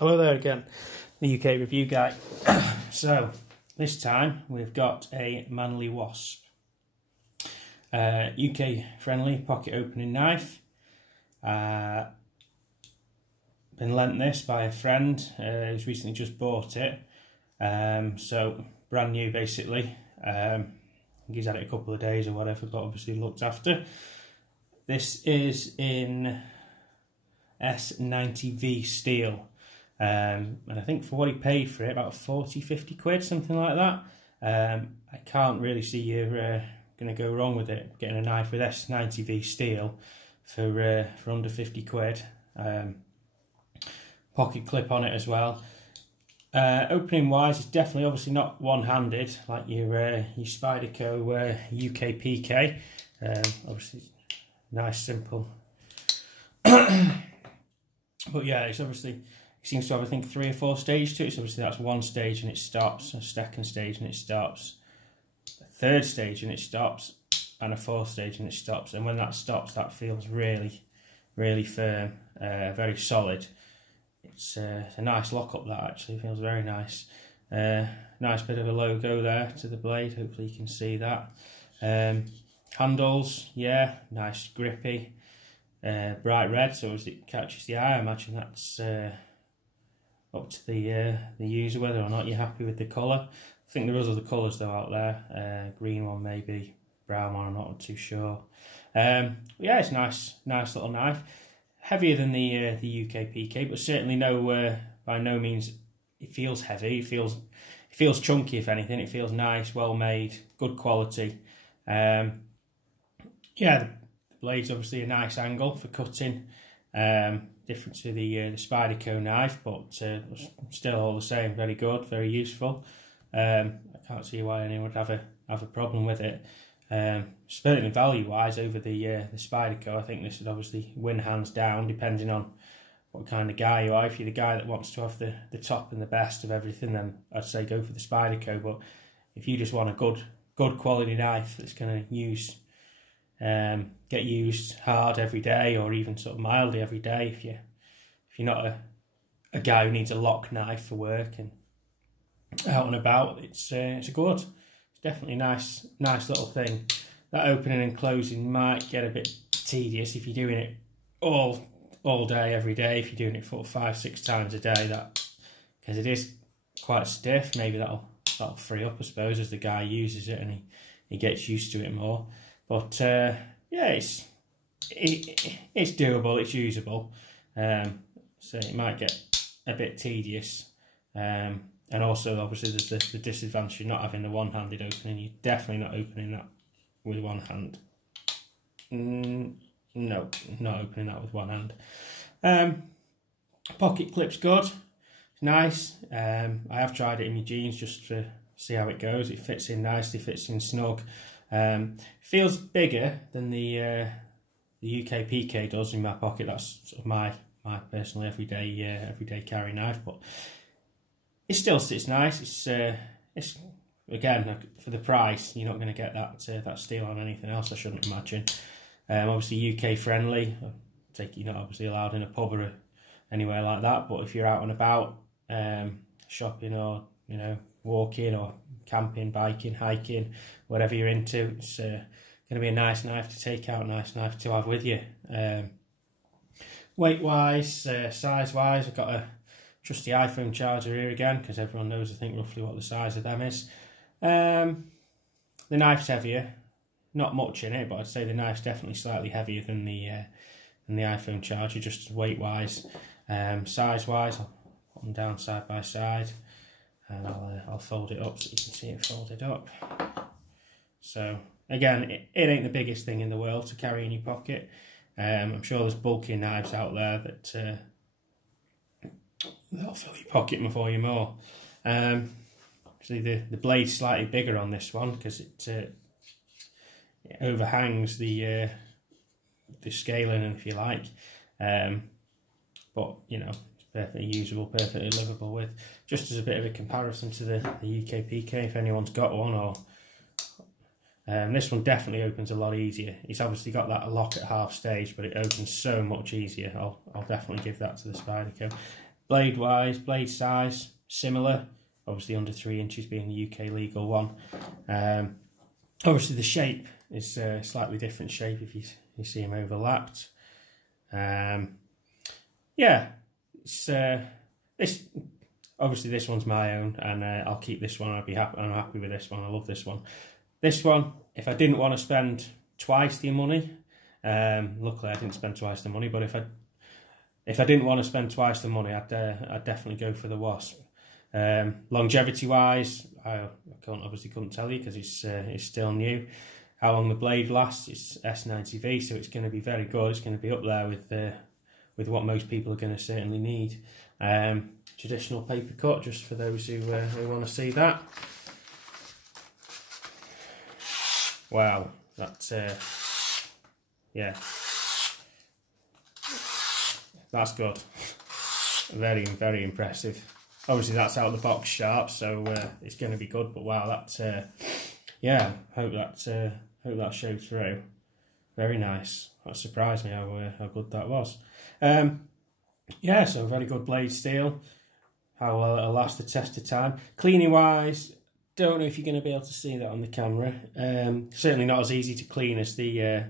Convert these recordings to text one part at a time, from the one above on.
Hello there again, the UK review guy. So this time we've got a Manly Wasp, UK friendly pocket opening knife. Been lent this by a friend who's recently just bought it, so brand new basically. He's had it a couple of days or whatever, but obviously looked after. This is in S90V steel. And I think for what he paid for it, about 40-50 quid, something like that. I can't really see you're going to go wrong with it, getting a knife with S90V steel for under 50 quid. Pocket clip on it as well. Opening wise, it's definitely obviously not one-handed like your Spyderco UK PK. Obviously nice, simple. But yeah, it's obviously, it seems to have, I think, 3 or 4 stages to it. So obviously that's one stage and it stops, a second stage and it stops, a third stage and it stops, and a fourth stage and it stops. And when that stops, that feels really, really firm, very solid. It's a nice lock up, that actually feels very nice. Nice bit of a logo there to the blade, hopefully you can see that. Handles, yeah, nice grippy. Bright red, so as it catches the eye, I imagine that's up to the user whether or not you're happy with the colour. I think there is other colours though out there, green one maybe, brown one, I'm not too sure. Yeah, it's nice little knife. Heavier than the UK PK, but certainly by no means it feels heavy. It feels chunky, if anything. It feels nice, well made, good quality. Yeah, the blade's obviously a nice angle for cutting, different to the Spyderco knife, but still all the same, very good, very useful. I can't see why anyone would have a problem with it. Certainly value-wise over the Spyderco, I think this would obviously win hands down, depending on what kind of guy you are. If you're the guy that wants to have the top and the best of everything, then I'd say go for the Spyderco. But if you just want a good quality knife that's going to get used hard every day, or even sort of mildly every day, if you're not a guy who needs a lock knife for work and out and about, it's good. It's definitely a nice little thing. That opening and closing might get a bit tedious if you're doing it all day every day. If you're doing it 5-6 times a day, because it is quite stiff. Maybe that'll free up, I suppose, as the guy uses it and he gets used to it more. But yeah, it's doable, it's usable. So it might get a bit tedious. And also, obviously, there's the disadvantage of not having the one-handed opening. You're definitely not opening that with one hand. No, not opening that with one hand. Pocket clip's good. It's nice. I have tried it in my jeans just to see how it goes. It fits in nicely, fits in snug. Feels bigger than the UK PK does in my pocket. That's sort of my personal everyday carry knife, but it still sits nice. It's again, for the price, you're not going to get that steel on anything else, I shouldn't imagine. Obviously UK friendly. I take you're not obviously allowed in a pub or anywhere like that, but if you're out and about, shopping or walking or camping, biking, hiking, whatever you're into, it's going to be a nice knife to take out, nice knife to have with you. Weight wise, size wise, I've got a trusty iPhone charger here again, because everyone knows, I think, roughly what the size of them is. The knife's heavier, not much in it, but I'd say the knife's definitely slightly heavier than the iPhone charger, just weight wise. Size wise, I'll put them down side by side, and I'll fold it up so you can see it folded up. So again, it ain't the biggest thing in the world to carry in your pocket. I'm sure there's bulky knives out there that'll fill your pocket for you more. Actually, the blade's slightly bigger on this one because it overhangs the scaling, if you like. But it's perfectly usable, perfectly livable with. Just as a bit of a comparison to the UK PK, if anyone's got one, or this one definitely opens a lot easier. It's obviously got that lock at half stage, but it opens so much easier. I'll definitely give that to the Spyderco. Blade wise, blade size, similar. Obviously under 3 inches being the UK legal one. Obviously the shape is a slightly different shape if you see them overlapped. Yeah, it's obviously this one's my own, and I'll keep this one. I'm happy with this one. I love this one. This one, if I didn't want to spend twice the money, luckily I didn't spend twice the money. But if I didn't want to spend twice the money, I'd definitely go for the Wasp. Longevity wise, I obviously couldn't tell you because it's still new. How long the blade lasts, it's S90V, so it's going to be very good. It's going to be up there with what most people are going to certainly need. Traditional paper cut, just for those who want to see that. Wow, that's yeah, that's good. Very, very impressive. Obviously that's out of the box sharp, so it's going to be good. But wow, that's yeah, hope that showed through. Very nice. That surprised me how good that was. Yeah, so very good blade steel. How well it'll last the test of time. Cleaning wise, don't know if you're going to be able to see that on the camera. Certainly not as easy to clean as the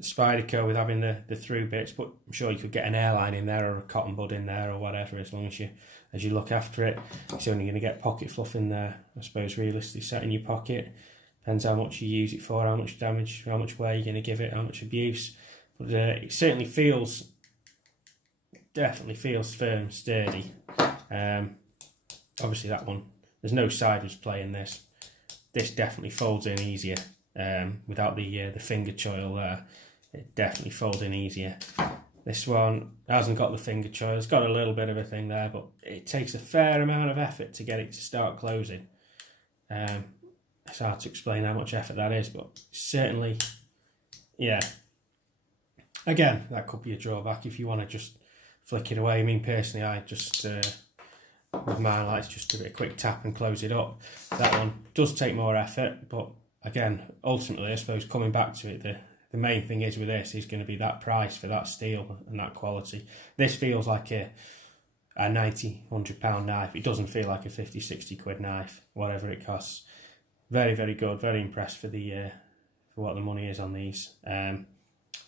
Spyderco with having the through bits, but I'm sure you could get an airline in there or a cotton bud in there or whatever, as long as you look after it. It's only going to get pocket fluff in there, I suppose, realistically set in your pocket. Depends how much you use it for, how much damage, how much wear you're going to give it, how much abuse. But it certainly definitely feels firm, sturdy. Obviously that one, there's no sideways play in this. This definitely folds in easier without the finger choil there. It definitely folds in easier. This one hasn't got the finger choil. It's got a little bit of a thing there, but it takes a fair amount of effort to get it to start closing. It's hard to explain how much effort that is, but certainly, yeah. Again, that could be a drawback if you want to just flick it away. I mean, personally, I just, with mine, I like to just give it a quick tap and close it up. That one does take more effort, but again, ultimately, I suppose, coming back to it, the main thing is with this is going to be that price for that steel and that quality. This feels like a 90, £100 knife. It doesn't feel like a 50, 60 quid knife, whatever it costs. Very, very good. Very impressed for what the money is on these.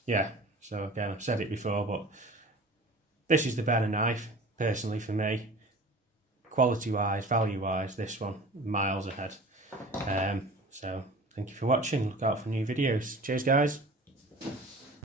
Yeah, so again, I've said it before, but this is the better knife, personally, for me. Quality-wise, value-wise, this one, miles ahead. So, thank you for watching. Look out for new videos. Cheers, guys.